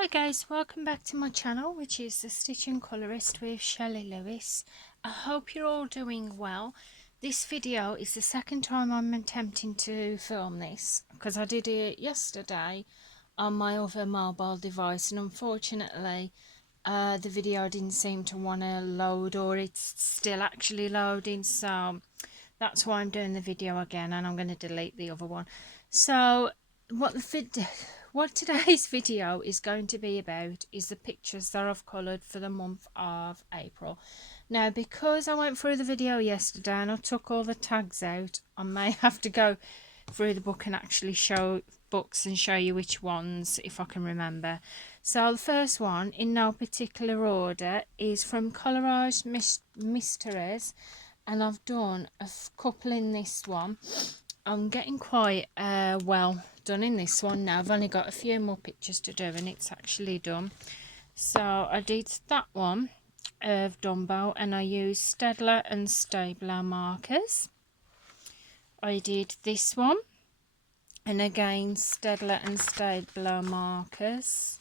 Hi guys, welcome back to my channel, which is the Stitching Colourist with Shelley Lewis. I hope you're all doing well. This video is the second time I'm attempting to film this because I did it yesterday on my other mobile device, and unfortunately the video didn't seem to want to load, or it's still actually loading, so that's why I'm doing the video again, and I'm going to delete the other one. So what today's video is going to be about is the pictures that I've coloured for the month of April. Now, because I went through the video yesterday and I took all the tags out, I may have to go through the book and actually show you which ones, if I can remember. So the first one, in no particular order, is from Colourist Mysteries, and I've done a couple in this one. I'm getting quite well done in this one now. I've only got a few more pictures to do and it's actually done. So I did that one of Dumbo, and I used Staedtler and Stabler markers. I did this one, and again Staedtler and Stabler markers.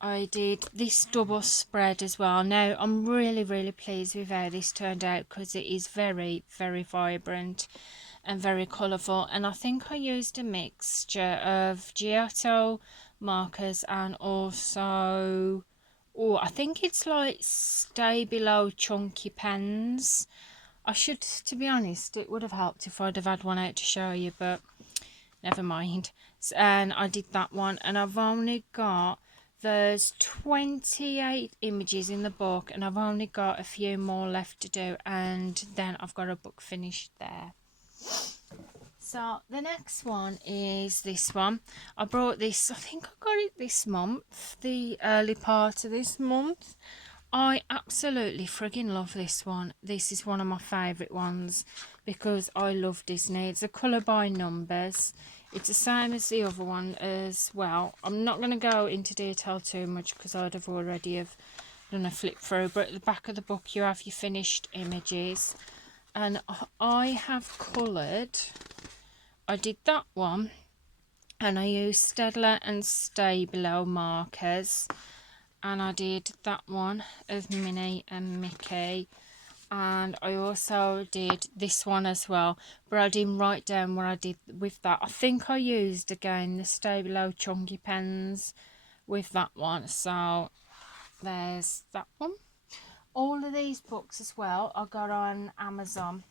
I did this double spread as well. Now I'm really pleased with how this turned out, because it is very vibrant and very colourful, and I think I used a mixture of Giotto markers and also I think it's like Stabilo chunky pens. I should, to be honest, it would have helped if I'd have had one out to show you, but never mind. And I did that one, and I've only got, there's 28 images in the book, and I've only got a few more left to do, and then I've got a book finished there. So the next one is this one. I brought this, I think I got it this month, the early part of this month. I absolutely friggin' love this one. This is one of my favourite ones because I love Disney. It's a colour by numbers. It's the same as the other one as well. I'm not going to go into detail too much because I'd have already have done a flip through, but at the back of the book you have your finished images, and I have coloured, I did that one, and I used Staedtler and Stabilo markers, and I did that one of Minnie and Mickey, and I also did this one as well, but I didn't write down what I did with that. I think I used again the Stabilo chunky pens with that one, so there's that one. All of these books as well I got on Amazon.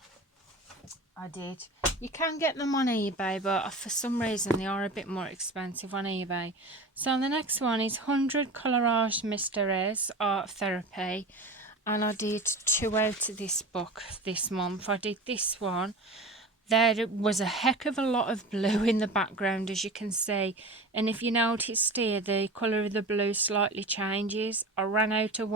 I did. You can get them on eBay, but for some reason they are a bit more expensive on eBay. So the next one is 100 Colourist Mysteries Art Therapy, and I did 2 out of this book this month. I did this one. There was a heck of a lot of blue in the background, as you can see, and if you noticed here, the colour of the blue slightly changes. I ran out of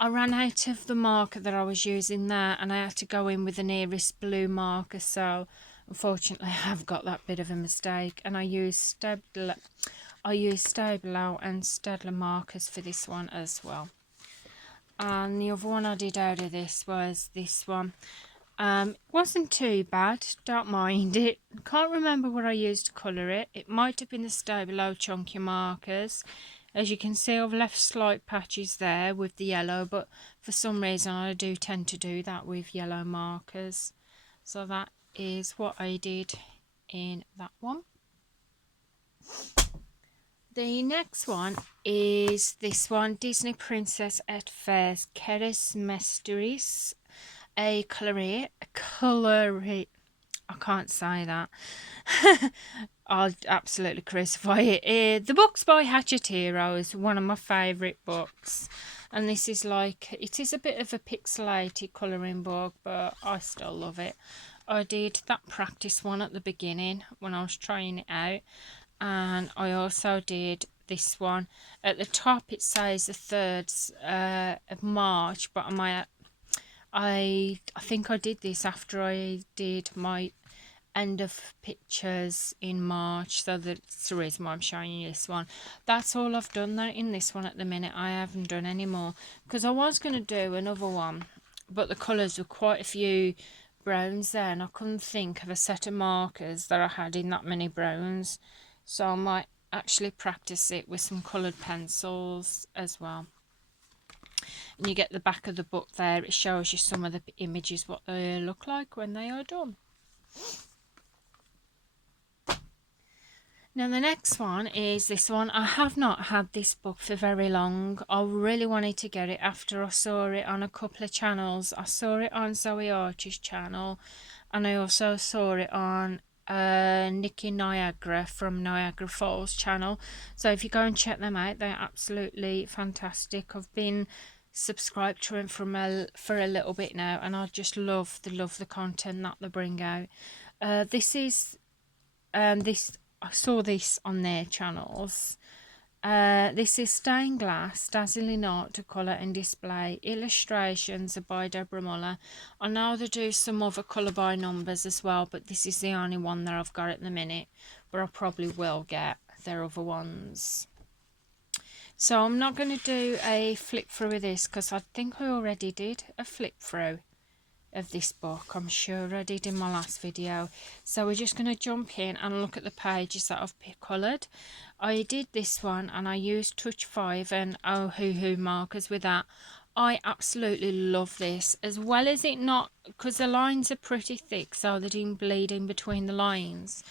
I ran out of the marker that I was using there, and I had to go in with the nearest blue marker, so unfortunately I have got that bit of a mistake, and I used Stabilo and Staedtler markers for this one as well. And the other one I did out of this was this one. It wasn't too bad, don't mind it. Can't remember what I used to colour it. It might have been the Stabilo chunky markers. As you can see, I've left slight patches there with the yellow, but for some reason I do tend to do that with yellow markers. So that is what I did in that one. The next one is this one, Disney Princess at Fairs, Keris Mysteries, a colourist. I can't say that. I'll absolutely crucify it. The book's by Hatchet Heroes, one of my favourite books. And this is like, it is a bit of a pixelated colouring book, but I still love it. I did that practice one at the beginning when I was trying it out. And I also did this one. At the top it says the 3rd of March, but I think I did this after I did my end of pictures in March, so that's the reason why I'm showing you this one. That's all I've done there in this one at the minute. I haven't done any more because I was going to do another one, but the colours were quite a few browns there, and I couldn't think of a set of markers that I had in that many browns, so I might actually practice it with some coloured pencils as well. And you get the back of the book there. It shows you some of the images, what they look like when they are done. Now the next one is this one. I have not had this book for very long. I really wanted to get it after I saw it on a couple of channels. I saw it on Zoe Archer's channel, and I also saw it on Nikki Niagara from Niagara Falls channel. So if you go and check them out, they're absolutely fantastic. I've been subscribed to them for a little bit now, and I just love the content that they bring out. I saw this on their channels. This is Stained Glass, Dazzling Art to Colour and Display. Illustrations are by Deborah Muller. I know they do some other colour by numbers as well, but this is the only one that I've got at the minute. But I probably will get their other ones. So I'm not going to do a flip through of this because I think I already did a flip through of this book. I'm sure I did in my last video. So we're just going to jump in and look at the pages that I've coloured. I did this one and I used Touch 5 and Oh Hoo Hoo markers with that. I absolutely love this, as well as it not, because the lines are pretty thick so they didn't bleed in between the lines.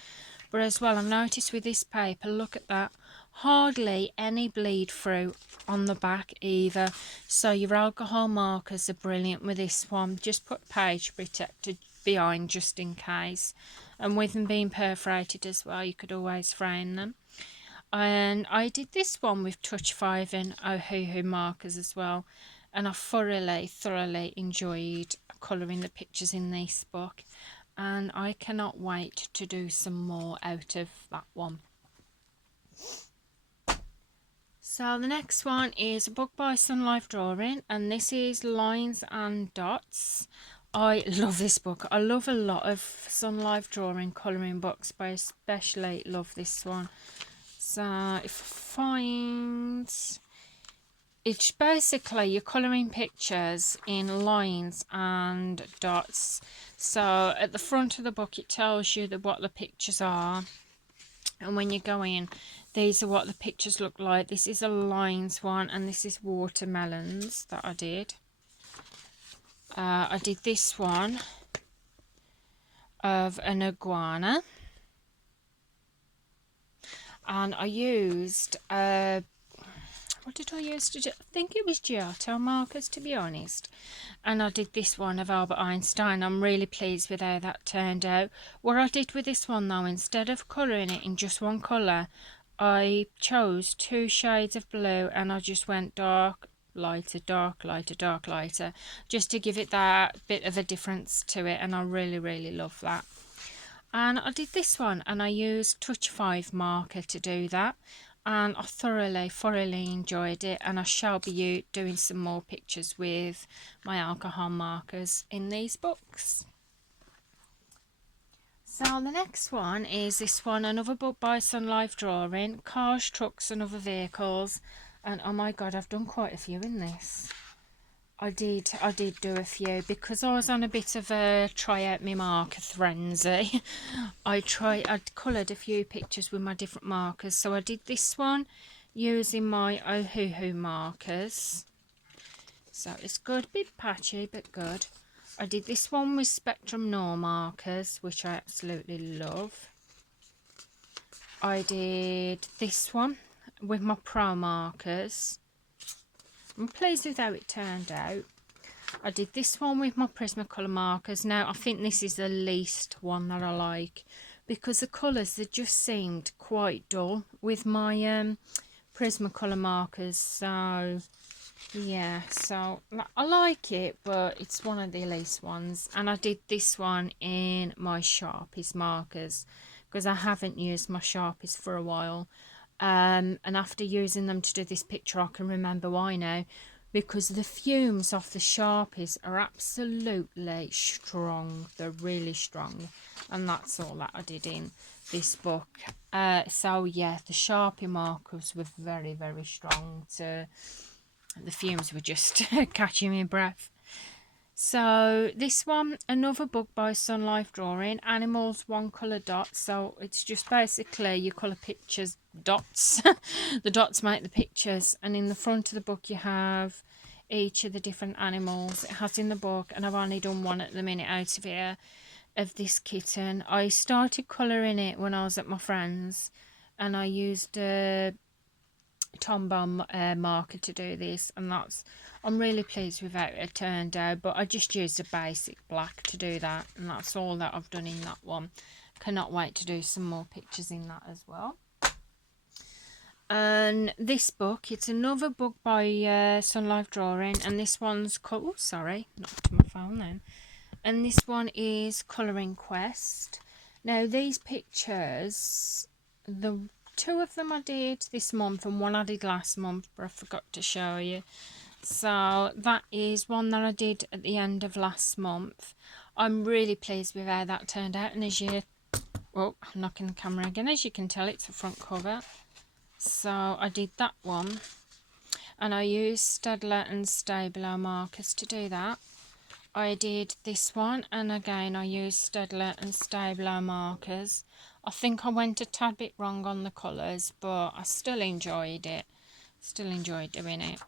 But as well, I noticed with this paper, look at that, hardly any bleed through on the back either. So your alcohol markers are brilliant with this one. Just put page protector behind just in case. And with them being perforated as well, you could always frame them. And I did this one with Touch 5 and Oh Hoo Hoo markers as well. And I thoroughly enjoyed colouring the pictures in this book. And I cannot wait to do some more out of that one. So the next one is a book by Sun Life Drawing, and this is Lines and Dots. I love this book. I love a lot of Sun Life Drawing colouring books, but I especially love this one. So if I find... It's basically you're colouring pictures in lines and dots. So at the front of the book it tells you what the pictures are, and when you go in, these are what the pictures look like. This is a lines one, and this is watermelons that I did. I did this one of an iguana, and I used what did I use to do? I think it was Giotto markers, to be honest. And I did this one of Albert Einstein. I'm really pleased with how that turned out. What I did with this one though, instead of colouring it in just one colour, I chose 2 shades of blue and I just went dark, lighter, dark, lighter, dark, lighter, just to give it that bit of a difference to it, and I really love that. And I did this one and I used Touch 5 marker to do that. And I thoroughly enjoyed it, and I shall be doing some more pictures with my alcohol markers in these books. So the next one is this one, another book by Sun Life Drawing, Cars, Trucks and Other Vehicles. And oh my god, I've done quite a few in this. I did do a few because I was on a bit of a try out my marker frenzy. I coloured a few pictures with my different markers. So I did this one using my Oh Hoo Hoo markers. So it's good, bit patchy but good. I did this one with Spectrum Noir markers, which I absolutely love. I did this one with my Pro markers. I'm pleased with how it turned out. I did this one with my Prismacolor markers. Now I think this is the least one that I like, because the colours, they just seemed quite dull with my Prismacolor markers. So yeah, so I like it, but it's one of the least ones. And I did this one in my Sharpies markers because I haven't used my Sharpies for a while. And after using them to do this picture, I can remember why now, because the fumes off the Sharpies are absolutely strong. They're really strong, and that's all that I did in this book. So yeah, the Sharpie markers were very strong. The fumes were just catching my breath. So this one, another book by Sun Life Drawing, Animals One Colour Dots. So it's just basically you colour pictures dots. The dots make the pictures, and in the front of the book you have each of the different animals it has in the book, and I've only done one at the minute out of here of this kitten. I started colouring it when I was at my friend's, and I used a Tombow marker to do this, and I'm really pleased with how it turned out. But I just used a basic black to do that, and that's all that I've done in that one. Cannot wait to do some more pictures in that as well. And this book, it's another book by Sun Life Drawing, and this one's called, oh sorry, knocked my phone then. And this one is Colouring Quest. Now these pictures, the two of them I did this month and one I did last month, but I forgot to show you. So that is one that I did at the end of last month. I'm really pleased with how that turned out, and as you, oh, I'm knocking the camera again, as you can tell it's the front cover. So I did that one, and I used Staedtler and Stabilo markers to do that. I did this one, and again I used Staedtler and Stabilo markers. I think I went a tad bit wrong on the colours, but I still enjoyed it. Still enjoyed doing it.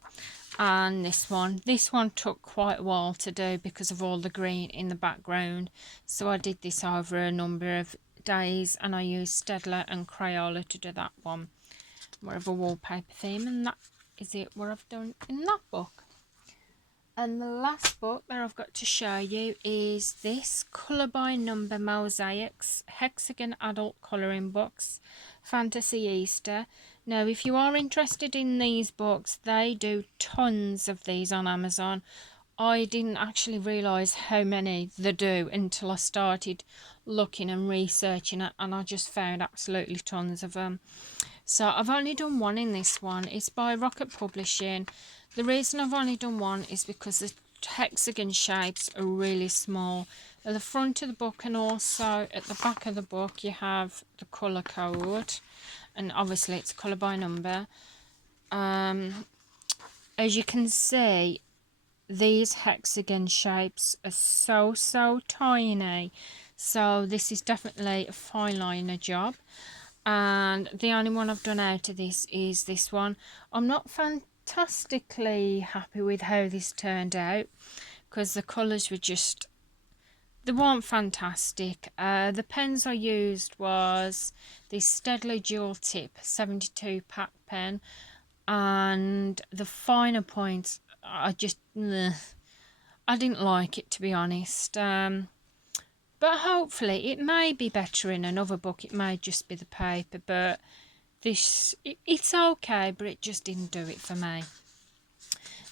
And this one took quite a while to do because of all the green in the background. So I did this over a number of days, and I used Staedtler and Crayola to do that one. More of a wallpaper theme, and that is it what I've done in that book. And the last book that I've got to show you is this Colour by Number Mosaics Hexagon Adult Colouring Books, Fantasy Easter. Now if you are interested in these books, they do tons of these on Amazon. I didn't actually realise how many they do until I started looking and researching it, and I just found absolutely tons of them. So I've only done one in this one. It's by Rocket Publishing. The reason I've only done one is because the hexagon shapes are really small. At the front of the book and also at the back of the book you have the colour code, and obviously it's colour by number. As you can see, these hexagon shapes are so tiny, so this is definitely a fine liner job. And the only one I've done out of this is this one. I'm not fantastically happy with how this turned out because the colours were just, they weren't fantastic. The pens I used was the Staedtler Dual Tip 72 pack pen, and the finer points I just I didn't like it, to be honest. But hopefully it may be better in another book. It may just be the paper, but this, it's okay, but it just didn't do it for me.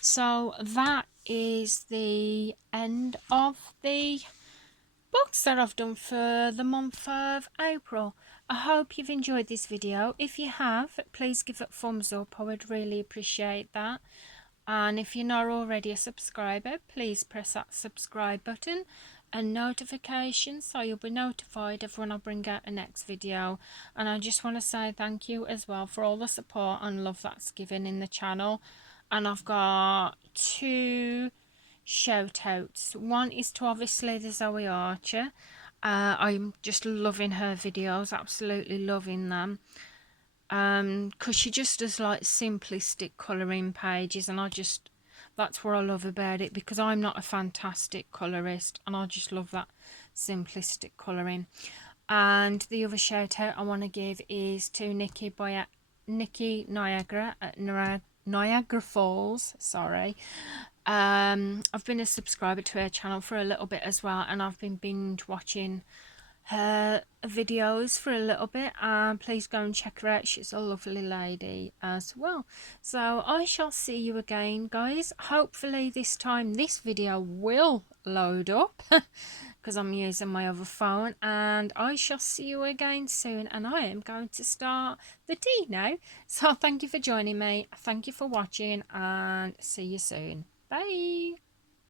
So that is the end of the books that I've done for the month of April. I hope you've enjoyed this video. If you have, please give it a thumbs up. I would really appreciate that. And if you're not already a subscriber, please press that subscribe button and notifications so you'll be notified of when I bring out the next video. And I just want to say thank you as well for all the support and love that's given in the channel. And I've got two shout outs. One is to obviously the Zoe Archer. I'm just loving her videos, absolutely loving them. Because she just does like simplistic colouring pages, and that's what I love about it, because I'm not a fantastic colourist and I just love that simplistic colouring. And the other shout out I want to give is to Nikki Niagara at Niagara Falls, sorry. I've been a subscriber to her channel for a little bit as well, and I've been binge watching her videos for a little bit. Please go and check her out, she's a lovely lady as well. So I shall see you again, guys. Hopefully this time this video will load up because I'm using my other phone, and I shall see you again soon. And I am going to start the tea now. So thank you for joining me, thank you for watching, and see you soon. Bye.